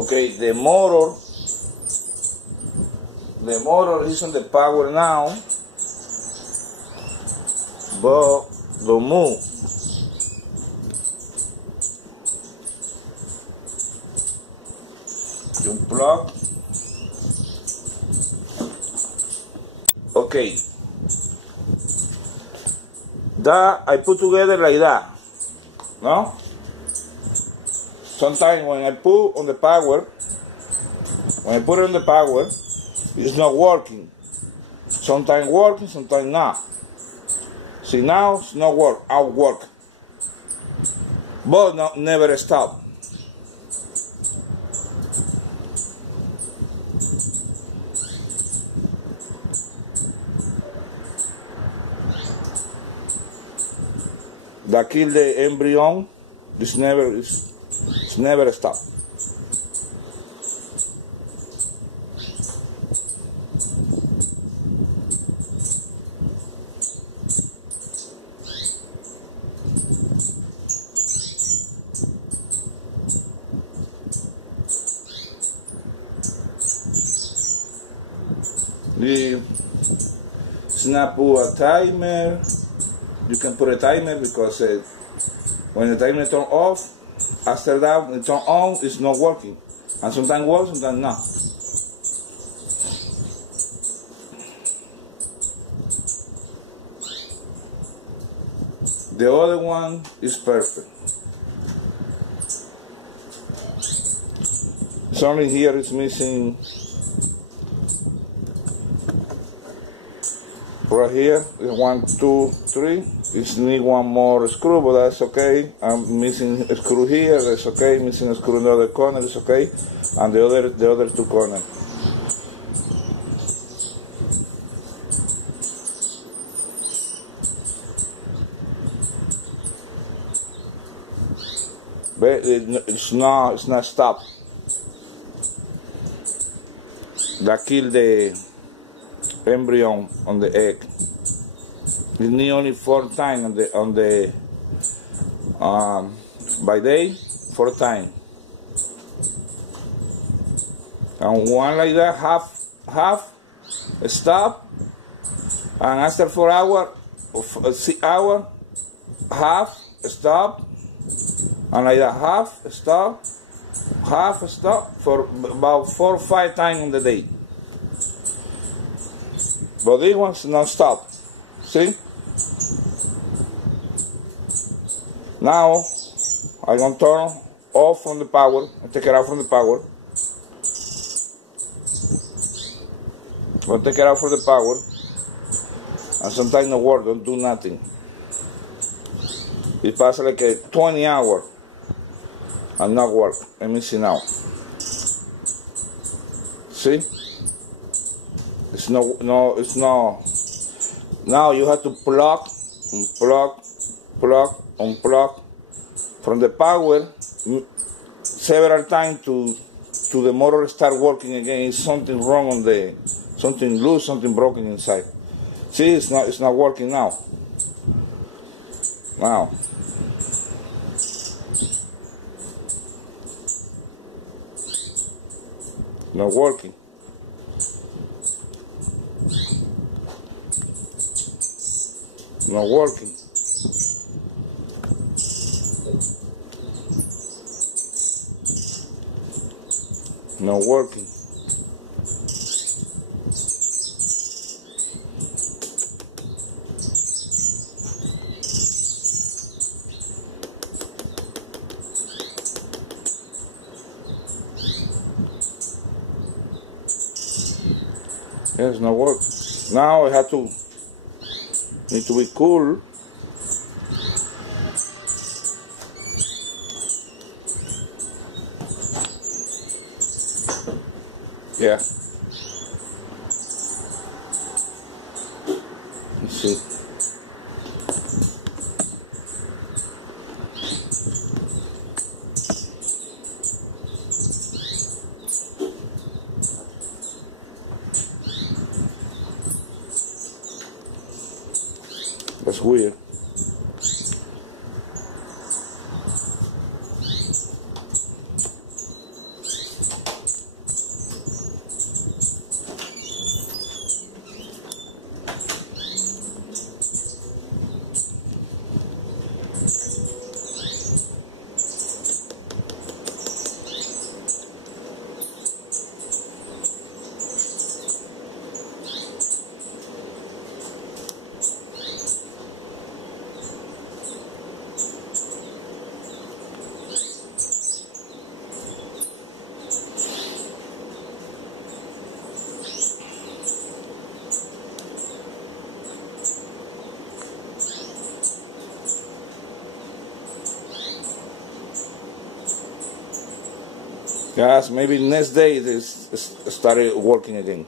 Okay, the motor is on the power now, but don't move. You plug. Okay, that I put together like that. No? Sometimes when I put on the power, it's not working. Sometimes working, sometimes not. See, now it's not out work. But no, never stop. That kill the embryo. It's never stop. It's not put a timer. You can put a timer because when the timer turn off, after that when it turn on, it's not working. And sometimes works, sometimes not. The other one is perfect. It's only here it's missing. Right here is 1, 2, 3. It need one more screw, but that's okay. I'm missing a screw here. That's okay. Missing a screw in the other corner. It's okay. And the other two corners. But it's not stop. That kill the embryo on the egg. You need only 4 times by day, 4 times. And one like that, half stop, and after 4 hours, 6 hours, half stop, and like that, half stop for about 4 or 5 times in the day. But this one's non-stop. See? Now I'm gonna turn off from the power and take it out from the power. I'll take it out from the power, and sometimes no work, don't do nothing. It passes like a 20 hours and not work. I'm missing out. See? It's no. Now you have to plug, unplug from the power several times to the motor start working again. It's something wrong on something loose, something broken inside. See, it's not working now. Now. Not working. Not working. Not working. Yes, not working. Now I need to be cool. Yeah. Let's see. That's weird. Guys, maybe next day this started working again.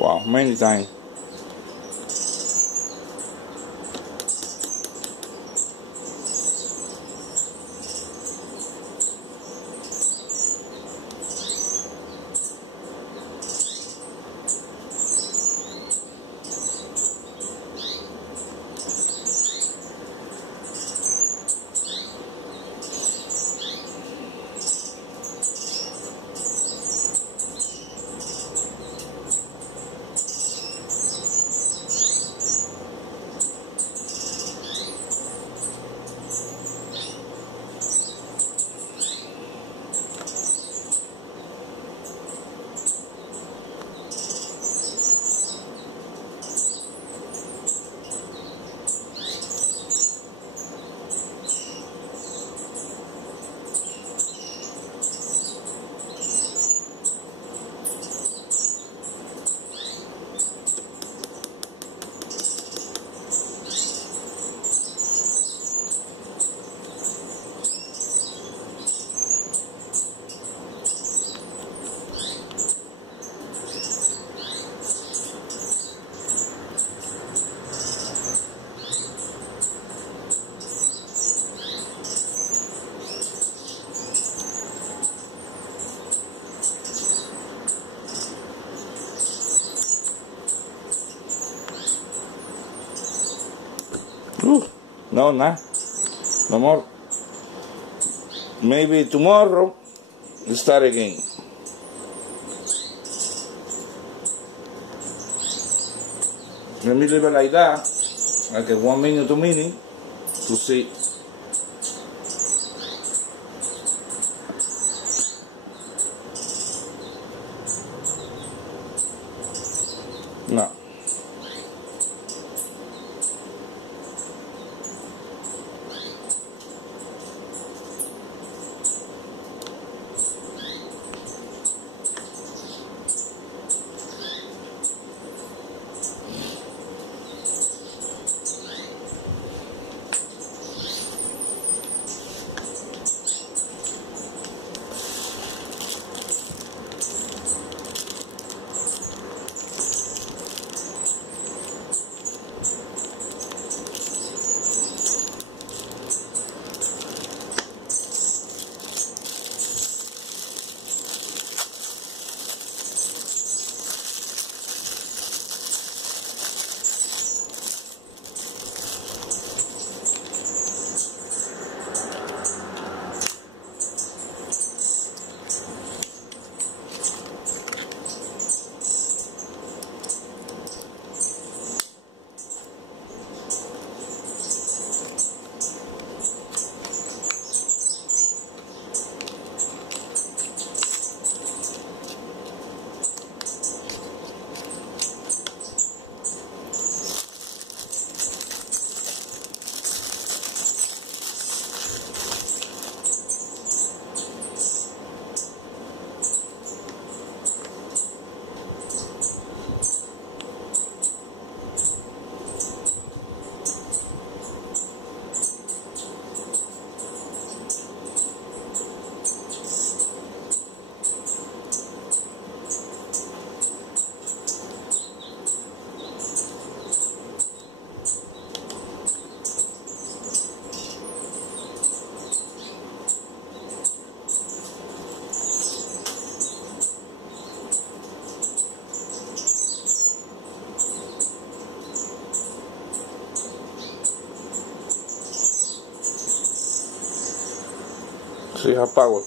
Wow, many times. No, nah, no more. Maybe tomorrow we start again. Let me leave it like that, like 1 minute, 2 minutes, to see. No. See, have power.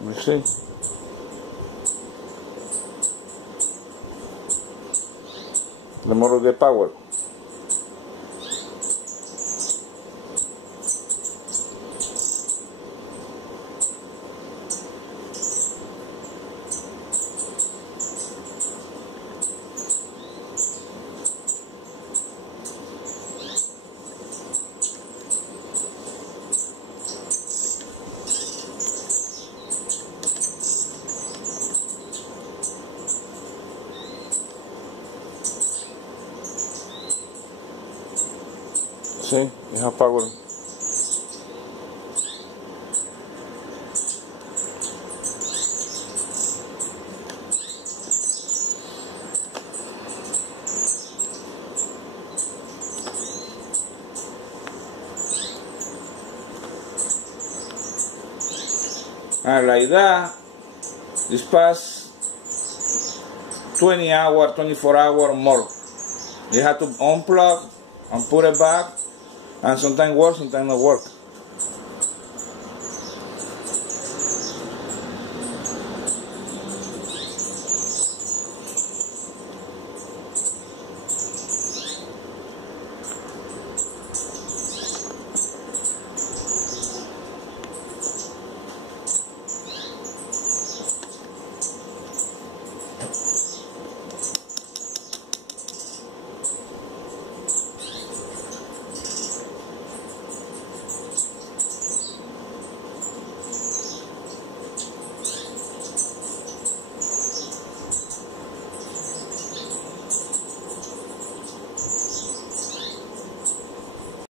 Let me see. The motor get power. See, you have power. And like that, this past 20 hours, 24 hours more. You have to unplug and put it back, and sometimes work, sometimes not work.